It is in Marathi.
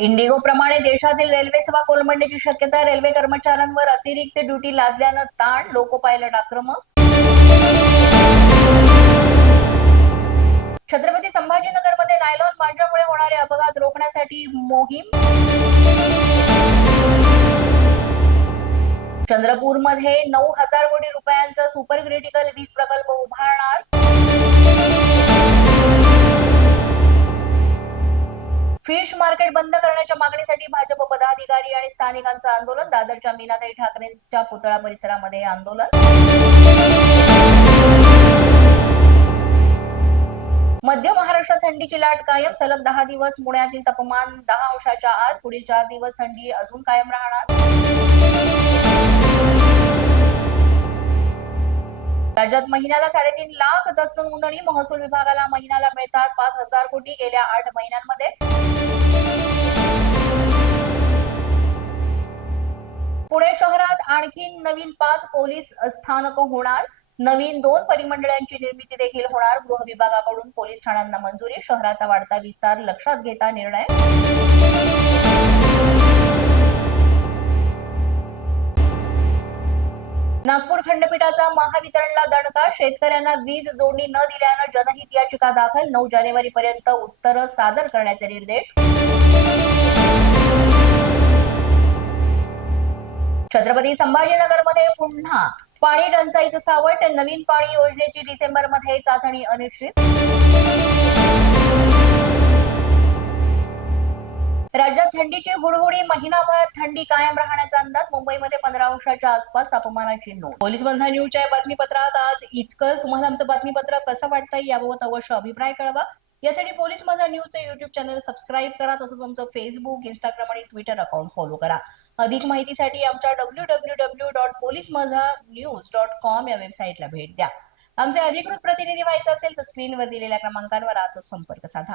इंडिगो प्रमाणे देशातील रेल्वे सेवा कोलमडण्याची शक्यता रेल्वे कर्मचाऱ्यांवर अतिरिक्त ड्युटी लादल्यानं ताण लोको पायलट आक्रमक छत्रपती संभाजीनगरमध्ये नायलॉन मांजामुळे होणारे अपघात रोखण्यासाठी मोहीम. चंद्रपूरमध्ये नऊ हजार कोटी रुपयांचा सुपर क्रिटिकल वीज प्रकल्प उभारणार. फिश मार्केट बंद करण्याच्या मागणीसाठी भाजप पदाधिकारी आणि स्थानिकांचं आंदोलन दादरच्या मीनाताई ठाकरेंच्या पुतळा परिसरामध्ये आंदोलन. मध्य महाराष्ट्रात थंडीची लाट कायम सलग दहा दिवस पुण्यातील तापमान दहा अंशाच्या आत पुढील चार दिवस थंडी अजून कायम राहणार. राज्यात महिन्याला साडेतीन लाख दस्त नोंदणी महसूल विभागाला महिन्याला मिळतात पाच हजार कोटी गेल्या आठ महिन्यांमध्ये. पुणे शहरात आणखी नवीन पाच पोलीस स्थानक होणार. नवीन दोन परिमंडळांची निर्मिती देखील होणार. गृह विभागाकडून पोलीस ठाण्यांना मंजुरी शहराचा वाढता विस्तार लक्षात घेता निर्णय. नागपूर खंडपीठाचा महावितरणला दणका शेतकऱ्यांना वीज जोडणी न दिल्यानं जनहित याचिका दाखल नऊ जानेवारी पर्यंत उत्तर सादर करण्याचे निर्देश. छत्रपती संभाजीनगरमध्ये पुन्हा पाणी टंचाईचं सावट नवीन पाणी योजनेची डिसेंबरमध्ये चाचणी अनिश्चित. थंडीची हुडहुडी महिनाभर थंडी कायम राहण्याचा अंदाज मुंबईमध्ये पंधरा अंशाच्या आसपास तापमानाची नोंद. पोलीस बंधा न्यूजच्या बातमीपत्रात आज इतकंच. तुम्हाला आमचं बातमीपत्र कसं वाटतंय याबाबत अवश्य अभिप्राय कळवा. यासाठी पोलीस माझा न्यूजचं युट्यूब चॅनल सबस्क्राईब करा तसंच आमचं फेसबुक इंस्टाग्राम आणि ट्विटर अकाउंट फॉलो करा. अधिक माहितीसाठी आमच्या W W W dot police Majha news dot com या वेबसाईटला भेट द्या. आमचे अधिकृत प्रतिनिधी व्हायचं असेल तर स्क्रीनवर दिलेल्या क्रमांकांवर आजच संपर्क साधा.